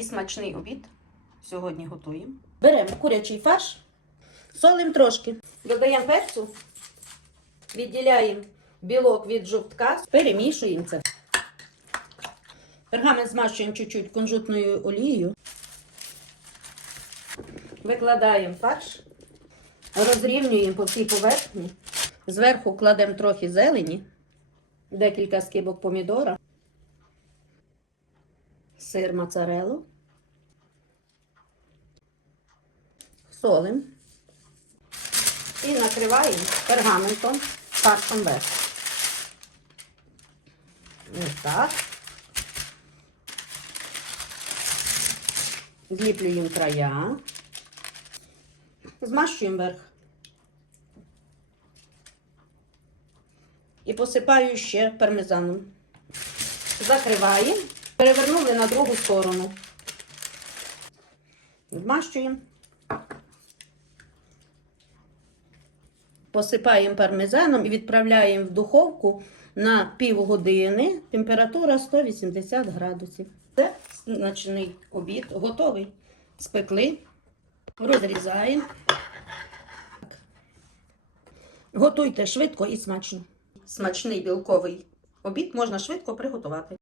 І смачний обід сьогодні готуємо. Беремо курячий фарш, солимо трошки, додаємо перцю, відділяємо білок від жовтка, перемішуємо це. Пергамент змащуємо чуть-чуть кунжутною олією. Викладаємо фарш, розрівнюємо по всій поверхні. Зверху кладемо трохи зелені, декілька скибок помідора, сир моцареллу. солим і накриваємо пергаментом фаршем вверх. Ось так. Зліплюємо края, змащуємо верх. І посипаю ще пармезаном. Закриваємо, перевернули на другу сторону. Змащуємо. Посипаємо пармезаном і відправляємо в духовку на півгодини. Температура 180 градусів. Це смачний обід готовий. Спекли, розрізаємо. Готуйте швидко і смачно. Смачний білковий обід можна швидко приготувати.